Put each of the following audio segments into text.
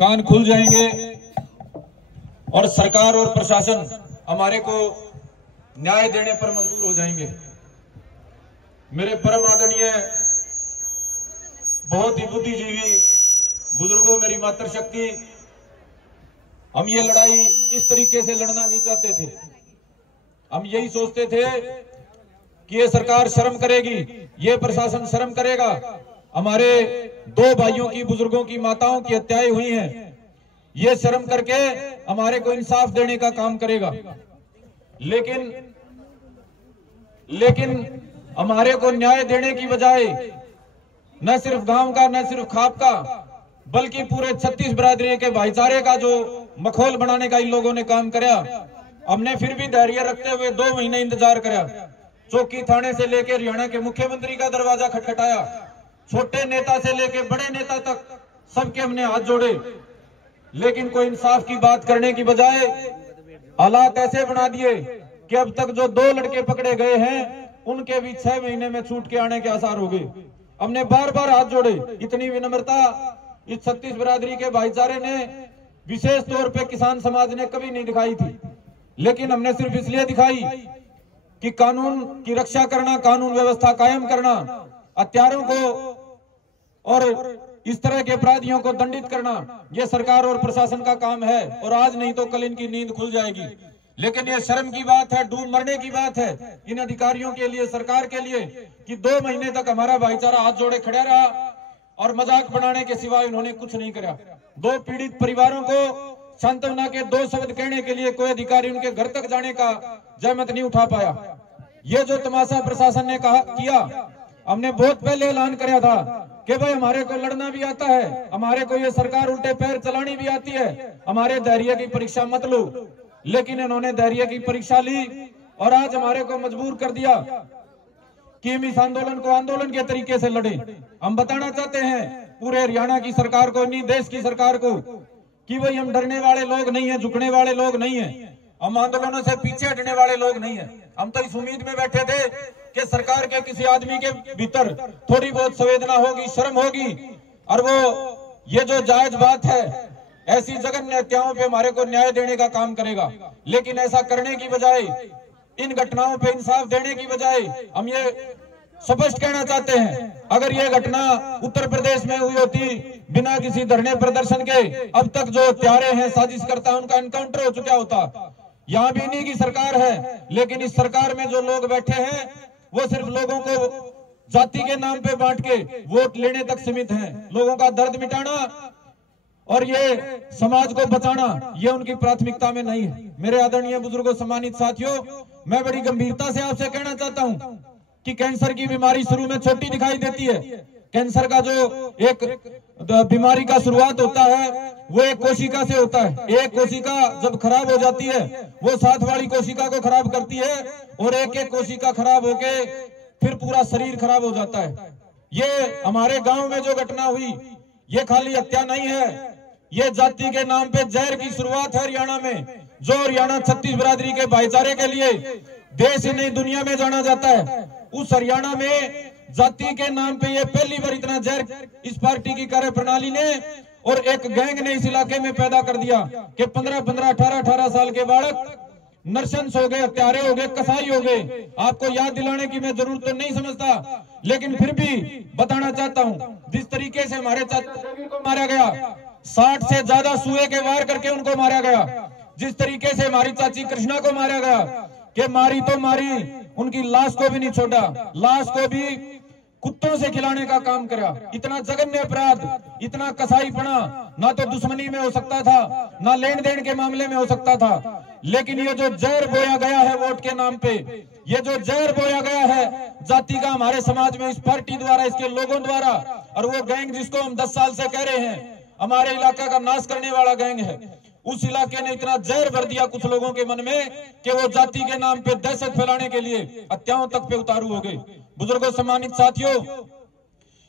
कान खुल जाएंगे और सरकार और प्रशासन हमारे को न्याय देने पर मजबूर हो जाएंगे। मेरे परम आदरणीय बहुत ही बुद्धिजीवी बुजुर्गों, मेरी मातृशक्ति, हम ये लड़ाई इस तरीके से लड़ना नहीं चाहते थे। हम यही सोचते थे कि ये सरकार शर्म करेगी, ये प्रशासन शर्म करेगा, हमारे दो भाइयों की, बुजुर्गों की, माताओं की हत्याएं हुई हैं, ये शर्म करके हमारे को इंसाफ देने का काम करेगा। लेकिन हमारे को न्याय देने की बजाय न सिर्फ गांव का, न सिर्फ खाप का, बल्कि पूरे 36 बिरादरी के भाईचारे का जो मखौल बनाने का इन लोगों ने काम कराया। हमने फिर भी धैर्य रखते हुए 2 महीने इंतजार कराया। चौकी थाने से लेकर हरियाणा के मुख्यमंत्री का दरवाजा खटखटाया, छोटे नेता से लेकर बड़े नेता तक सबके हमने हाथ जोड़े, लेकिन कोई इंसाफ की बात करने की बजाय हालात ऐसे बना दिए कि अब तक जो 2 लड़के पकड़े गए हैं उनके भी 6 महीने में छूट के आने के आसार हो गए। हमने बार बार हाथ जोड़े। इतनी विनम्रता इस 36 बिरादरी के भाईचारे ने, विशेष तौर पे किसान समाज ने कभी नहीं दिखाई थी, लेकिन हमने सिर्फ इसलिए दिखाई कि कानून की रक्षा करना, कानून व्यवस्था कायम करना, हत्यारों को और इस तरह के अपराधियों को दंडित करना, यह सरकार और प्रशासन का काम है। और आज नहीं तो कल इनकी नींद खुल जाएगी। लेकिन यह शर्म की बात है, डूब मरने की बात है इन अधिकारियों के लिए, सरकार के लिए, कि 2 महीने तक हमारा भाईचारा हाथ जोड़े खड़ा रहा और मजाक बनाने के सिवाय उन्होंने कुछ नहीं करा। 2 पीड़ित परिवारों को सांत्वना के 2 शब्द कहने के लिए कोई अधिकारी उनके घर तक जाने का जहमत नहीं उठा पाया। ये जो तमाशा प्रशासन ने किया, हमने बहुत पहले ऐलान कराया था कि भाई हमारे को लड़ना भी आता है, हमारे को ये सरकार उल्टे पैर चलानी भी आती है, हमारे धैर्य की परीक्षा मत लो। लेकिन इन्होंने धैर्य की परीक्षा ली और आज हमारे को मजबूर कर दिया कि हम इस आंदोलन को आंदोलन के तरीके से लड़े। हम बताना चाहते हैं पूरे हरियाणा की सरकार को, नहीं देश की सरकार को, कि भाई हम डरने वाले लोग नहीं है, झुकने वाले लोग नहीं है, हम आंदोलनों से पीछे हटने वाले लोग नहीं है। हम तो इस उम्मीद में बैठे थे कि सरकार के किसी आदमी के भीतर थोड़ी बहुत संवेदना होगी, शर्म होगी, और वो ये जो जायज बात है, ऐसी जघन्य हत्याओं पे हमारे को न्याय देने का काम करेगा। लेकिन ऐसा करने की बजाय, इन घटनाओं पे इंसाफ देने की बजाय, हम ये स्पष्ट कहना चाहते हैं, अगर ये घटना उत्तर प्रदेश में हुई होती बिना किसी धरने प्रदर्शन के, अब तक जो हत्यारे हैं, साजिशकर्ता, उनका एनकाउंटर हो चुका होता। यहाँ भी इन्हीं की सरकार है, लेकिन इस सरकार में जो लोग बैठे हैं वो सिर्फ लोगों को जाति के नाम पे बांट के वोट लेने तक सीमित हैं। लोगों का दर्द मिटाना और ये समाज को बचाना, ये उनकी प्राथमिकता में नहीं है। मेरे आदरणीय बुजुर्गों, सम्मानित साथियों, मैं बड़ी गंभीरता से आपसे कहना चाहता हूं कि कैंसर की बीमारी शुरू में छोटी दिखाई देती है। कैंसर का जो एक बीमारी का शुरुआत होता है वो एक कोशिका से होता है। एक कोशिका जब खराब हो जाती है वो साथ वाली कोशिका को खराब करती है, और एक एक कोशिका खराब होके फिर पूरा शरीर खराब हो जाता है। ये हमारे गांव में जो घटना हुई, ये खाली हत्या नहीं है, ये जाति के नाम पे जहर की शुरुआत है हरियाणा में, जो हरियाणा 36 बिरादरी के भाईचारे के लिए देश ही नहीं दुनिया में जाना जाता है। उस हरियाणा में जाति के नाम पे ये पहली बार इतना जहर इस पार्टी की कार्य प्रणाली ने और एक गैंग ने इस इलाके में पैदा कर दिया कि 15-15, 18-18 साल के बालक नरशंस हो गए, हत्यारे हो गए, कसाई हो गए। आपको याद दिलाने की मैं जरूरत तो नहीं समझता, लेकिन फिर भी बताना चाहता हूं, जिस तरीके से हमारे चाचा को मारा गया, 60 से ज्यादा सुए के वार करके उनको मारा गया, जिस तरीके से हमारी चाची कृष्णा को मारा गया कि मारी तो मारी, उनकी लाश को भी नहीं छोड़ा, लाश को भी कुत्तों से खिलाने का काम करा। इतना जघन्य अपराध, इतना कसाईपना ना तो दुश्मनी में हो सकता था, ना लेन देन के मामले में हो सकता था, लेकिन ये जो जहर बोया गया है वोट के नाम पे, ये जो जहर बोया गया है जाति का हमारे समाज में इस पार्टी द्वारा, इसके लोगों द्वारा, और वो गैंग जिसको हम 10 साल से कह रहे हैं हमारे इलाके का नाश करने वाला गैंग है, उस इलाके ने इतना जहर भर दिया कुछ लोगों के मन में कि वो जाति के नाम पे दहशत फैलाने के लिए हत्याओं तक पे उतारू हो गए। बुजुर्गों, सम्मानित साथियों,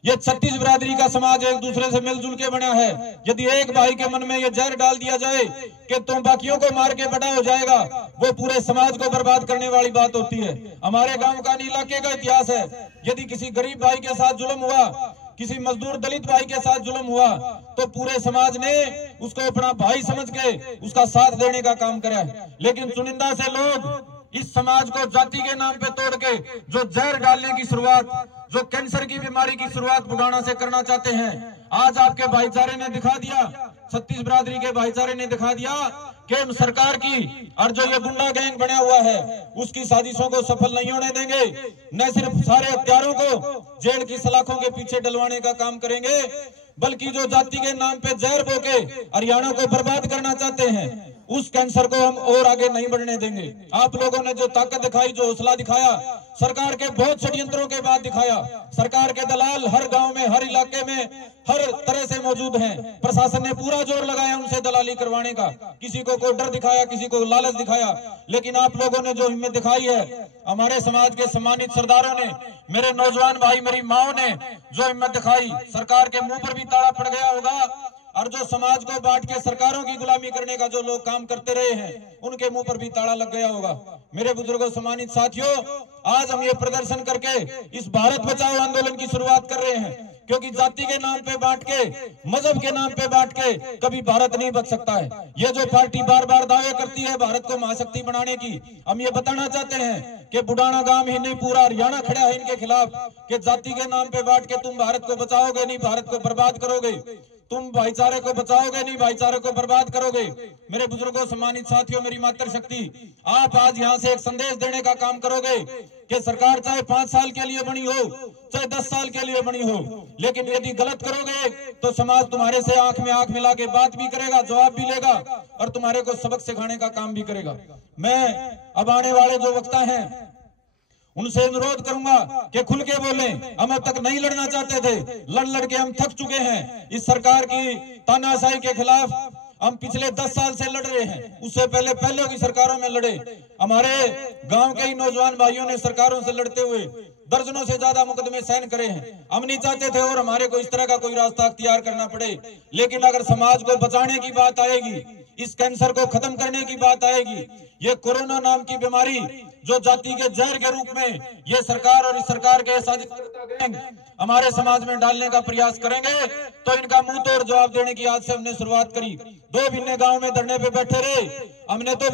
ये 36 बिरादरी का समाज एक दूसरे से मिलजुल के बना है। यदि एक भाई के मन में ये जहर डाल दिया जाए कि तुम बाकियों को मार के बड़ा हो जाएगा, वो पूरे समाज को बर्बाद करने वाली बात होती है। हमारे गांव का इलाके का इतिहास है, यदि किसी गरीब भाई के साथ जुल्म हुआ किसी मजदूर दलित भाई के साथ जुल्म हुआ तो पूरे समाज ने उसको अपना भाई समझ के उसका साथ देने का काम करा है। लेकिन चुनिंदा से लोग इस समाज को जाति के नाम पे तोड़ के जो जहर डालने की शुरुआत, जो कैंसर की बीमारी की शुरुआत बुढ़ाना से करना चाहते हैं, आज आपके भाईचारे ने दिखा दिया, छत्तीस बिरादरी के भाईचारे ने दिखा दिया कि हम सरकार की और जो ये गुंडा गैंग बना हुआ है उसकी साजिशों को सफल नहीं होने देंगे। न सिर्फ सारे हत्यारों को जेल की सलाखों के पीछे डलवाने का काम करेंगे, बल्कि जो जाति के नाम पे जहर बोके हरियाणा को बर्बाद करना चाहते हैं उस कैंसर को हम और आगे नहीं बढ़ने देंगे। आप लोगों ने जो ताकत दिखाई, जो हौसला दिखाया, सरकार के बहुत षड्यंत्रों के बाद दिखाया। सरकार के दलाल हर गांव में, हर इलाके में, हर तरह से मौजूद हैं। प्रशासन ने पूरा जोर लगाया उनसे दलाली करवाने का, किसी को डर दिखाया, किसी को लालच दिखाया। लेकिन आप लोगों ने जो हिम्मत दिखाई है, हमारे समाज के सम्मानित सरदारों ने, मेरे नौजवान भाई, मेरी माओ ने जो हिम्मत दिखाई, सरकार के मुंह पर भी ताला पड़ गया होगा। और जो समाज को बांट के सरकारों की गुलामी करने का जो लोग काम करते रहे हैं उनके मुंह पर भी ताला लग गया होगा। मेरे बुजुर्गों, सम्मानित साथियों, आज हम ये प्रदर्शन करके इस भारत बचाओ आंदोलन की शुरुआत कर रहे हैं, क्योंकि जाति के नाम पे बांट के, मजहब के नाम पे बांट के कभी भारत नहीं बच सकता है। ये जो पार्टी बार बार दावे करती है भारत को महाशक्ति बनाने की, हम ये बताना चाहते हैं कि बुढ़ाना गांव ही नहीं पूरा हरियाणा खड़ा है इनके खिलाफ कि जाति के नाम पे बांट के तुम भारत को बचाओगे नहीं, भारत को बर्बाद करोगे। तुम भाईचारे को बचाओगे नहीं, भाईचारे को बर्बाद करोगे। मेरे बुजुर्गों, सम्मानित साथियों, मेरी मातृशक्ति, आप आज यहाँ से एक संदेश देने का काम करोगे कि सरकार चाहे 5 साल के लिए बनी हो, चाहे 10 साल के लिए बनी हो, लेकिन यदि गलत करोगे तो समाज तुम्हारे से आंख में आंख मिला के बात भी करेगा, जवाब भी लेगा और तुम्हारे को सबक सिखाने का काम भी करेगा। मैं अब आने वाले जो वक्ता हैं उनसे अनुरोध करूंगा कि खुल के बोलें। हम अब तक नहीं लड़ना चाहते थे, लड़ के हम थक चुके हैं इस सरकार की तानाशाही के खिलाफ। हम पिछले 10 साल से लड़ रहे हैं, उससे पहले की सरकारों में लड़े। हमारे गांव के ही नौजवान भाइयों ने सरकारों से लड़ते हुए दर्जनों से ज्यादा मुकदमे सहन करे हैं। हम नहीं चाहते थे और हमारे को इस तरह का कोई रास्ता अख्तियार करना पड़े, लेकिन अगर समाज को बचाने की बात आएगी, इस कैंसर को खत्म करने की बात आएगी, ये कोरोना नाम की बीमारी जो जाति के जहर के रूप में ये सरकार और इस सरकार के साजिशकर्ता गैंग हमारे समाज में डालने का प्रयास करेंगे, तो इनका मुंह तोड़ जवाब देने की आज से हमने शुरुआत करी। 2 महीने गांव में धरने पे बैठे रहे, हमने तो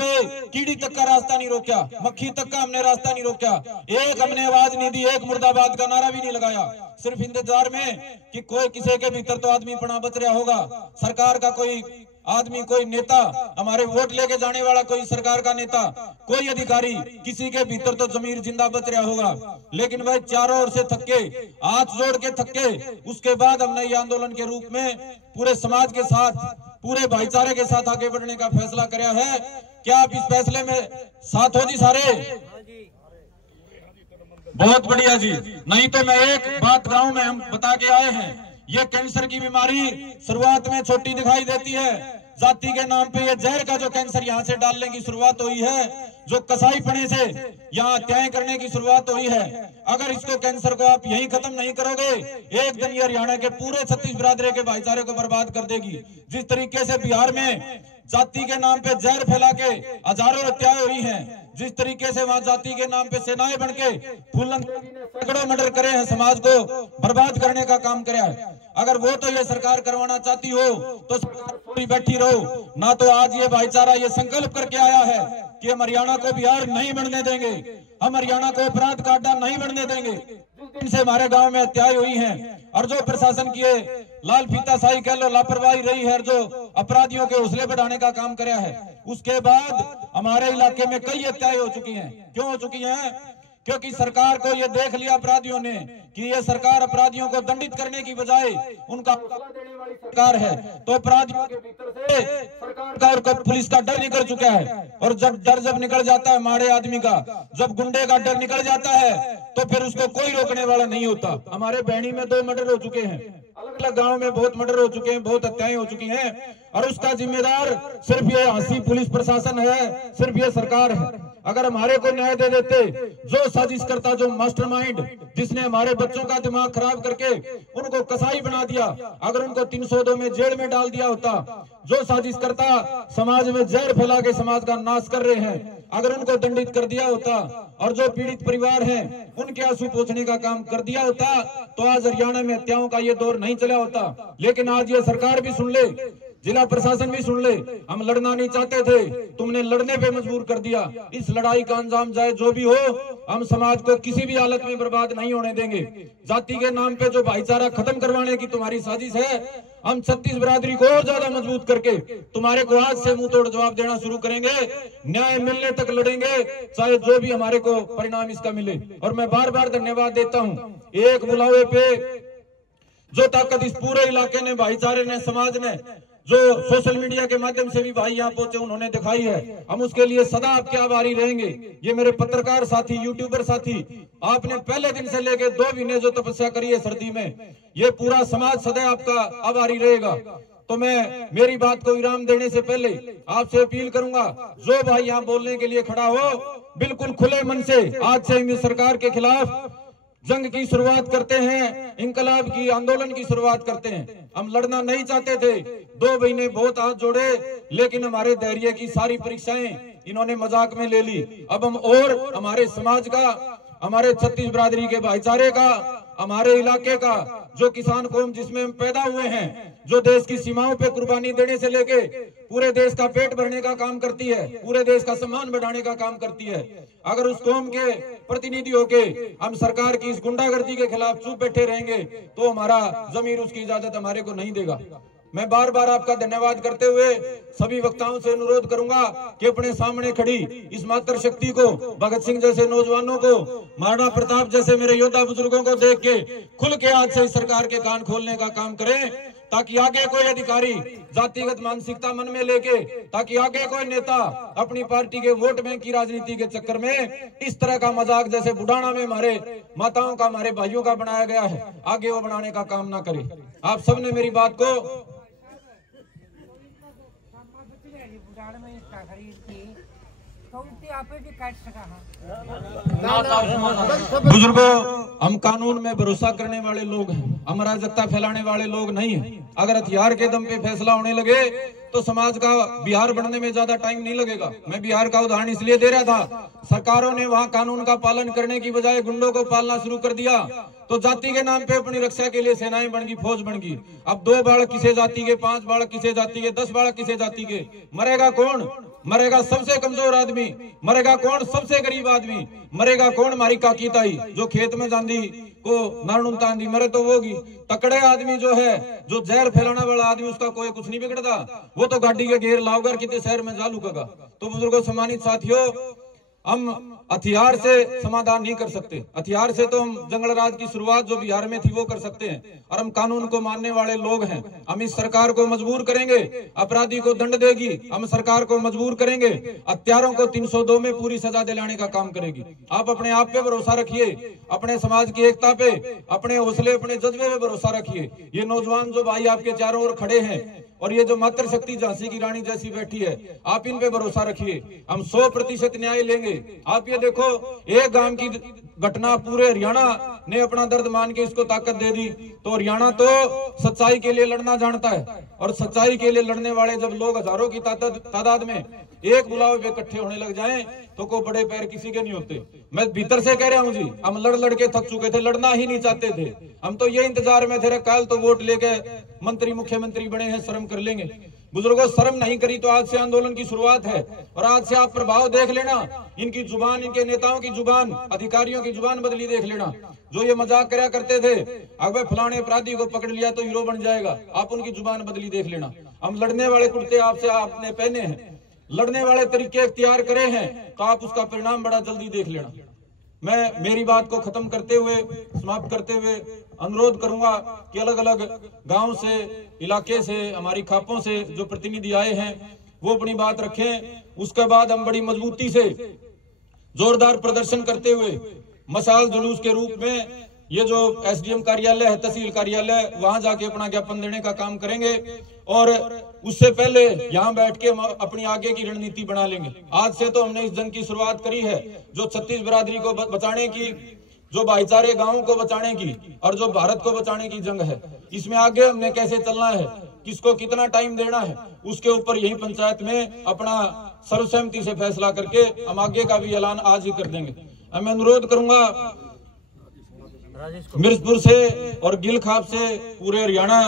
कीड़ी तक का रास्ता नहीं रोका, मक्खी तक का हमने रास्ता नहीं रोका, एक हमने आवाज नहीं दी, एक मुर्दाबाद का नारा भी नहीं लगाया, सिर्फ इंतजार में कि कोई किसी के भीतर तो आदमी पना बच रहा होगा, सरकार का कोई आदमी, कोई नेता, हमारे वोट लेके जाने वाला कोई सरकार का नेता, कोई अधिकारी, किसी के भीतर तो जमीर जिंदा बच रहा होगा। लेकिन वह चारों ओर से थके, हाथ जोड़ के थके, उसके बाद हमने ये आंदोलन के रूप में पूरे समाज के साथ, पूरे भाईचारे के साथ आगे बढ़ने का फैसला किया है। क्या आप इस फैसले में साथ हो जी सारे? बहुत बढ़िया जी। नहीं तो मैं एक बात गांव में हम बता के आए हैं, ये कैंसर की बीमारी शुरुआत में छोटी दिखाई देती है, जाति के नाम पे ये जहर का जो कैंसर यहाँ से डालने की शुरुआत हुई है, जो कसाईपने से यहाँ त्याग करने की शुरुआत हुई है, अगर इसको कैंसर को आप यहीं खत्म नहीं करोगे, एक दिन ये हरियाणा के पूरे छत्तीस बिरादरी के भाईचारे को बर्बाद कर देगी। जिस तरीके से बिहार में जाति के नाम पे जहर फैला के हजारों हत्याएं हुई हैं, जिस तरीके से वहां जाति के नाम पे सेनाएं बन के फूलन सैकड़ों मर्डर करे हैं, समाज को बर्बाद करने का काम किया है। अगर वो तो ये सरकार करवाना चाहती हो तो सरकार पूरी बैठी रहो ना। तो आज ये भाईचारा ये संकल्प करके आया है कि हम हरियाणा को बिहार नहीं बनने देंगे, हम हरियाणा को अपराध का अड्डा नहीं बनने देंगे। जिस दिन से हमारे गांव में हत्याएं हुई हैं और जो प्रशासन की लाल फीताशाही कह लो, लापरवाही रही है, जो अपराधियों के हौसले बढ़ाने का काम किया है, उसके बाद हमारे इलाके में कई हत्याएं हो चुकी हैं। क्यों हो चुकी हैं? क्योंकि सरकार को ये देख लिया अपराधियों ने कि ये सरकार अपराधियों को दंडित करने की बजाय उनका सजा देने वाली सरकार है, तो अपराधियों के भीतर से सरकार का और पुलिस का डर निकल चुका है। और जब निकल जाता है माड़े आदमी का, जब गुंडे का डर निकल जाता है, तो फिर उसको कोई रोकने वाला नहीं होता। हमारे बहनी में 2 मर्डर हो चुके हैं, अलग अलग गांव में बहुत मर्डर हो चुके हैं, बहुत हत्याएं हो चुकी हैं, और उसका जिम्मेदार सिर्फ ये हंसी पुलिस प्रशासन है, सिर्फ ये सरकार है। अगर हमारे को न्याय दे देते, जो साजिश करता, जो मास्टरमाइंड जिसने हमारे बच्चों का दिमाग खराब करके उनको कसाई बना दिया, अगर उनको 302 में जेल में डाल दिया होता, जो साजिश करता समाज में जहर फैला के समाज का नाश कर रहे हैं, अगर उनको दंडित कर दिया होता और जो पीड़ित परिवार हैं उनके आंसू पोंछने का काम कर दिया होता तो आज हरियाणा में हत्याओं का ये दौर नहीं चला होता। लेकिन आज ये सरकार भी सुन ले, जिला प्रशासन भी सुन ले, हम लड़ना नहीं चाहते थे, तुमने लड़ने पे मजबूर कर दिया। इस लड़ाई का अंजाम चाहे जो भी हो, हम समाज को किसी भी हालत में बर्बाद नहीं होने देंगे। जाति के नाम पे जो भाईचारा खत्म करवाने की तुम्हारी साजिश है, हम 36 बिरादरी को और ज्यादा मजबूत करके तुम्हारे को आज से मुंह तोड़ जवाब देना शुरू करेंगे। न्याय मिलने तक लड़ेंगे, चाहे जो भी हमारे को परिणाम इसका मिले। और मैं बार बार धन्यवाद देता हूँ, एक बुलावे पे जो ताकत इस पूरे इलाके ने, भाईचारे ने, समाज ने, जो सोशल मीडिया के माध्यम से भी भाई यहाँ पहुंचे, उन्होंने दिखाई है, हम उसके लिए सदा आपके आभारी रहेंगे। ये मेरे पत्रकार साथी, यूट्यूबर साथी, आपने पहले दिन से लेकर 2 महीने जो तपस्या करी है सर्दी में, ये पूरा समाज सदैव आपका आभारी रहेगा। तो मैं मेरी बात को विराम देने से पहले आपसे अपील करूंगा, जो भाई यहाँ बोलने के लिए खड़ा हो, बिल्कुल खुले मन से आज से हम इस सरकार के खिलाफ जंग की शुरुआत करते हैं, इंकलाब की, आंदोलन की शुरुआत करते हैं। हम लड़ना नहीं चाहते थे, 2 महीने बहुत हाथ जोड़े, लेकिन हमारे धैर्य की सारी परीक्षाएं इन्होंने मजाक में ले ली। अब हम और हमारे समाज का, हमारे 36 बिरादरी के भाईचारे का, हमारे इलाके का, जो किसान कौम जिसमें हम पैदा हुए हैं, जो देश की सीमाओं पे कुर्बानी देने से लेके पूरे देश का पेट भरने का काम करती है, पूरे देश का सम्मान बढ़ाने का काम करती है, अगर उस कौम के प्रतिनिधि होके हम सरकार की इस गुंडागर्दी के खिलाफ चुप बैठे रहेंगे तो हमारा जमीर उसकी इजाजत हमारे को नहीं देगा। मैं बार बार आपका धन्यवाद करते हुए सभी वक्ताओं से अनुरोध करूंगा कि अपने सामने खड़ी इस मातृ शक्ति को, भगत सिंह जैसे नौजवानों को, महाराणा प्रताप जैसे मेरे योद्धा बुजुर्गों को देख के खुल के आज से इस सरकार के कान खोलने का काम करें, ताकि आगे कोई अधिकारी जातिगत मानसिकता मन में लेके, ताकि आगे कोई नेता अपनी पार्टी के वोट बैंक की राजनीति के चक्कर में इस तरह का मजाक जैसे बुढ़ाना में हमारे माताओं का, हमारे भाइयों का बनाया गया है, आगे वो बनाने का काम ना करे। आप सबने मेरी बात को बुजुर्गों, हम कानून में भरोसा करने वाले लोग हैं, हम अराजकता फैलाने वाले लोग नहीं हैं। अगर हथियार के दम पे फैसला होने लगे तो समाज का बिहार बनने में ज्यादा टाइम नहीं लगेगा। मैं बिहार का उदाहरण इसलिए दे रहा था, सरकारों ने वहां कानून का पालन करने की बजाय गुंडों को पालना शुरू कर दिया, तो जाति के नाम पे अपनी रक्षा के लिए सेनाएं बन गई, फौज बन गई। अब 2 बालक किसी जाति के, 5 बालक किसी जाति के, 10 बालक किसी जाति के, मरेगा कौन? मरेगा सबसे कमजोर आदमी, मरेगा कौन? सबसे गरीब आदमी, मरेगा कौन? हमारी काकी ताई जो खेत में जांदी को नारणुन तांदी मरे तो होगी। तकड़े आदमी जो है, जो जहर फैलाने वाला आदमी, उसका कोई कुछ नहीं बिगड़ता, वो तो गाड़ी के घेर लाओगर कितने शहर में जा लुकेगा। तो बुजुर्गों, सम्मानित साथियों, हम हथियार से समाधान नहीं कर सकते। हथियार से तो हम जंगल राज की शुरुआत जो बिहार में थी वो कर सकते हैं, और हम कानून को मानने वाले लोग हैं। हम इस सरकार को मजबूर करेंगे, अपराधी को दंड देगी, हम सरकार को मजबूर करेंगे, हत्यारों को 302 में पूरी सजा दिलाने का काम करेगी। आप अपने आप पे भरोसा रखिए, अपने समाज की एकता पे, अपने हौसले, अपने जज्बे पे भरोसा रखिए। ये नौजवान जो भाई आपके चारों ओर खड़े हैं, और ये जो मातृ शक्ति झांसी की रानी जैसी बैठी है, आप इन पे भरोसा रखिए, हम 100% न्याय लेंगे। आप ये देखो, एक गांव की घटना पूरे हरियाणा ने अपना दर्द मान के इसको ताकत दे दी। तो हरियाणा तो सच्चाई के लिए लड़ना जानता है, और सच्चाई के लिए लड़ने वाले जब लोग हजारों की तादाद में एक बुलावे पे इकट्ठे होने लग जाएं तो कोई बड़े पैर किसी के नहीं होते। मैं भीतर से कह रहा हूं जी, हम लड़ के थक चुके थे, लड़ना ही नहीं चाहते थे। हम तो ये इंतजार में थे, कल तो वोट लेके मंत्री मुख्यमंत्री बने हैं, शर्म कर लेंगे। बुजुर्गों, शर्म नहीं करी तो आज से आंदोलन की शुरुआत है, और आज से आप प्रभाव देख लेना, इनकी जुबान, इनके नेताओं की जुबान, अधिकारियों की जुबान बदली देख लेना। जो ये मजाक करया करते थे, अगर फलाने अपराधी को पकड़ लिया तो हीरो बन जाएगा, आप उनकी जुबान बदली देख लेना। हम लड़ने वाले कुर्ते आपसे आपने पहने हैं, लड़ने वाले तरीके इख्तियार करे हैं, तो आप उसका परिणाम बड़ा जल्दी देख लेना। मैं मेरी बात को खत्म करते हुए, समाप्त करते हुए अनुरोध करूंगा कि अलग अलग गांव से, इलाके से, हमारी खापों से जो प्रतिनिधि आए हैं वो अपनी बात रखें। उसके बाद हम बड़ी मजबूती से जोरदार प्रदर्शन करते हुए मशाल जुलूस के रूप में ये जो एसडीएम कार्यालय है, तहसील कार्यालय, वहां जाके अपना ज्ञापन देने का काम करेंगे, और उससे पहले यहाँ बैठ के अपनी आगे की रणनीति बना लेंगे। आज से तो हमने इस जंग की शुरुआत करी है, जो 36 बिरादरी को बचाने की, जो भाईचारे गांवों को बचाने की, और जो भारत को बचाने की जंग है। इसमें आगे हमने कैसे चलना है किसको कितना टाइम देना है, उसके ऊपर यही पंचायत में अपना सर्वसहमति से फैसला करके हम आगे का भी ऐलान आज ही कर देंगे। मैं अनुरोध करूंगा मिर्जपुर से और गिलखाप से पूरे हरियाणा